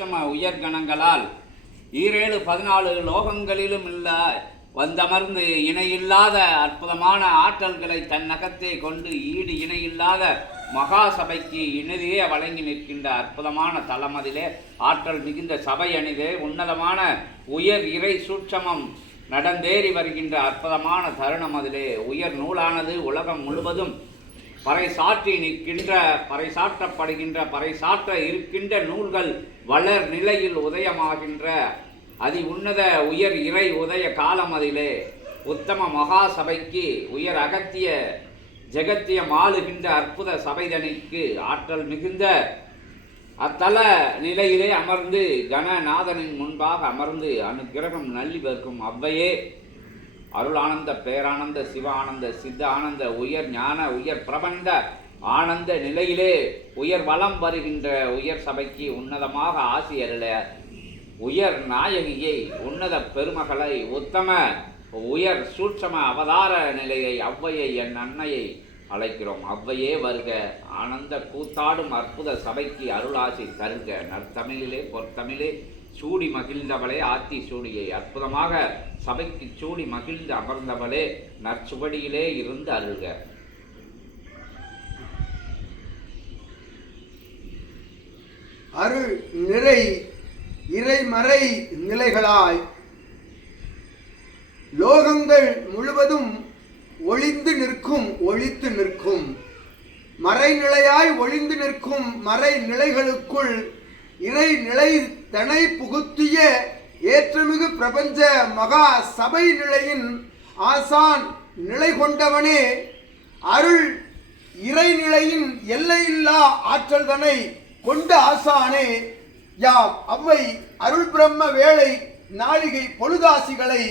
சூட்சம உயர்கணங்களால் 14 லோகங்களிலும் வந்தமர்ந்து இணையில்லாத அற்புதமான ஆற்றல்களை தன்னகத்தே கொண்டு ஈடு இணையில்லாத மகாசபைக்கு இணைதியே வழங்கி நிற்கின்ற அற்புதமான தலமதிலே ஆற்றல் மிகுந்த சபை அணிதே உன்னதமான உயர் இறை சூட்சமம் நடந்தேறி வருகின்ற அற்புதமான தருணம் அதிலே உயர் நூலானது உலகம் முழுவதும் பறைசாற்றி நிற்கின்ற பறைசாற்ற இருக்கின்ற நூல்கள் வளர் நிலையில் உதயமாகின்ற அதி உன்னத உயர் இறை உதய காலம் அதிலே உத்தம மகாசபைக்கு உயர் அகத்திய ஜெகத்தியம் ஆளுகின்ற அற்புத சபைதனைக்கு ஆற்றல் மிகுந்த அத்தல நிலையிலே அமர்ந்து கணநாதனின் முன்பாக அமர்ந்து அனுக்கிரகம் நல்லி வர்க்கும் அவ்வையே அருளானந்த பேரானந்த சிவ ஆனந்த சித்த ஆனந்த உயர் ஞான உயர் பிரபந்த ஆனந்த நிலையிலே உயர் வளம் வருகின்ற உயர் சபைக்கு உன்னதமாக ஆசி அருள உயர் நாயகியை உன்னத பெருமகளை உத்தம உயர் சூட்சம அவதார நிலையை அவ்வையை என் அன்னையை அழைக்கிறோம். அவ்வையே வருக, ஆனந்த கூத்தாடும் அற்புத சபைக்கு அருளாசி தருக, நற்தமிழிலே பொற்தமிழே சூடி மகிழ்ந்தவளே ஆத்தி சூடியை அற்புதமாக சபைக்கு சூடி மகிழ்ந்து அமர்ந்தவளே நற்சுவடியிலே இருந்து அருள்க. அருள் நிறை இறைமறை நிலைகளாய் லோகங்கள் முழுவதும் ஒளித்து நிற்கும் மறைநிலையாய் ஒளிந்து நிற்கும் மறை நிலைகளுக்குள் இறை நிலை தனை புகுத்திய ஏற்றமிகு பிரபஞ்ச மகா சபை நிலையின் ஆசான் நிலை கொண்டவனே, அருள் இறைநிலையின் எல்லையில்லா ஆற்றல் தனை கொண்ட ஆசானே, யாம் அவ்வை அருள் பிரம்ம வேளை நாளிகை பொழுதாசிகளை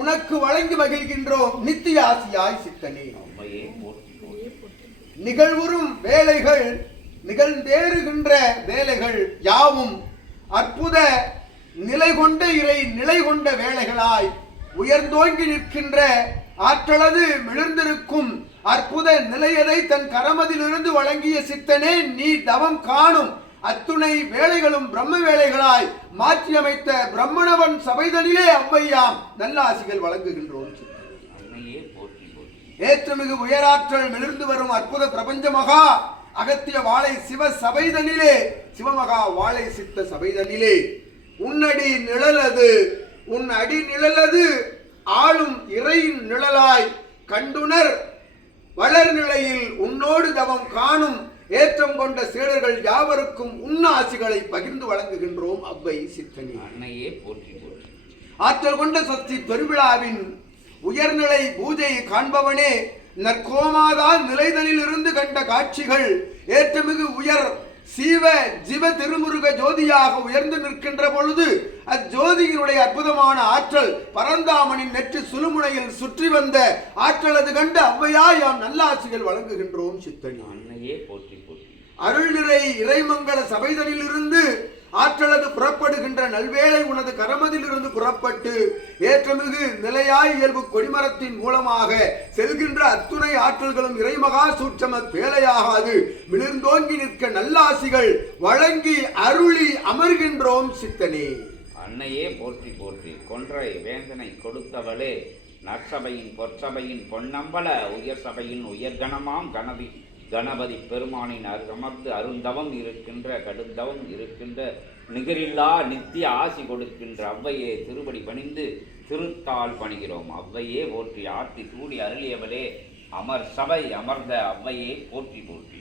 உனக்கு வழங்கி மகிழ்கின்றோம் நித்திய ஆசியாய் சித்தனே. நிகழ்வுறும் வேலைகள் நிகழ்ந்தேறுகின்ற வேலைகள் யாவும் அற்புத நிலை கொண்ட இறை நிலை கொண்ட வேலைகளாய் உயர்ந்தோங்கி நிற்கின்ற ஆற்றலது மிளர்ந்திருக்கும் அற்புத நிலையதை தன் கரமதிலிருந்து வழங்கிய சித்தனே, நீ தவம் காணும் அத்துணை வேலைகளும் பிரம்ம வேலைகளாய் மாற்றியமைத்த பிரம்மணவன் சபைதனிலே அவ்வையாம் நல்லாசிகள் வழங்குகின்றோம். ஏற்றமிகு உயராற்றல் மிளிர்ந்து வரும் அற்புத பிரபஞ்ச மகா அகத்திய வாழை சிவ சபைதனிலே சிவமகா வாழை சித்த சபைதனிலே உன்னடி நிழலது உன் அடி நிழலது ஆளும் இறையின் நிழலாய் கண்டுணர் வளர் நிலையில் உன்னோடு தவம் காணும் ஏற்றம் கொண்ட சீடர்கள் யாவருக்கும் உன்னாசிகளை பகிர்ந்து வழங்குகின்றோம் அவ்வை சித்தனி. அன்னையே போற்றி போற்றி. ஆற்றல் கொண்ட சக்தி பெருவிழாவின் உயர்நிலை பூஜை காண்பவனே, நற்கோமாதால் நிலைதனில் இருந்து கண்ட காட்சிகள் ஏற்றமிகு உயர் சீவ ஜீவ திருமுருக ஜோதியாக உயர்ந்து நிற்கின்ற பொழுது அஜோதியினுடைய அற்புதமான ஆற்றல் பரந்தாமனின் நெற்றி சுழுமுனையில் சுற்றி வந்த ஆற்றலது கண்டு அவ்வையாய் யாம் நல்லாசிகள் வழங்குகின்றோம் சித்தனி. அன்னையே போற்றி போற்றி. அருள் நிறை இறைமங்கல சபைதனில் இருந்து ஆற்றலது புறப்படுகின்ற நல்வேளை உனது கரமதில் இருந்து புறப்பட்டு ஏற்றமிகு நிலையாய் இயல்பு கொடிமரத்தின் மூலமாக செல்கின்ற அத்துணை ஆற்றல்களும் இறைமகா சூட்சம வேலையாகாது மிளிர்ந்தோங்கி நிற்க நல்லாசிகள் வழங்கி அருளி அமர்கின்றோம் சித்தனே. அன்னையே போற்றி போற்றி. கொன்றை வேந்தனை கொடுத்தவளே, நற்சபையின் பொற்சபையின் பொன்னம்பல உயர் சபையின் உயர்கணமாம் கணபதி பெருமானின் அமர்ந்து அருந்தவம் இருக்கின்ற கடுந்தவம் இருக்கின்ற நிகரில்லா நித்திய ஆசி கொடுக்கின்ற அவ்வையே திருவடி பணிந்து திருத்தால் பணிகிறோம். அவ்வையே போற்றி. ஆர்த்தி சூடி அருளியவளே, அமர் சபை அமர்ந்த அவ்வையே போற்றி போற்றி.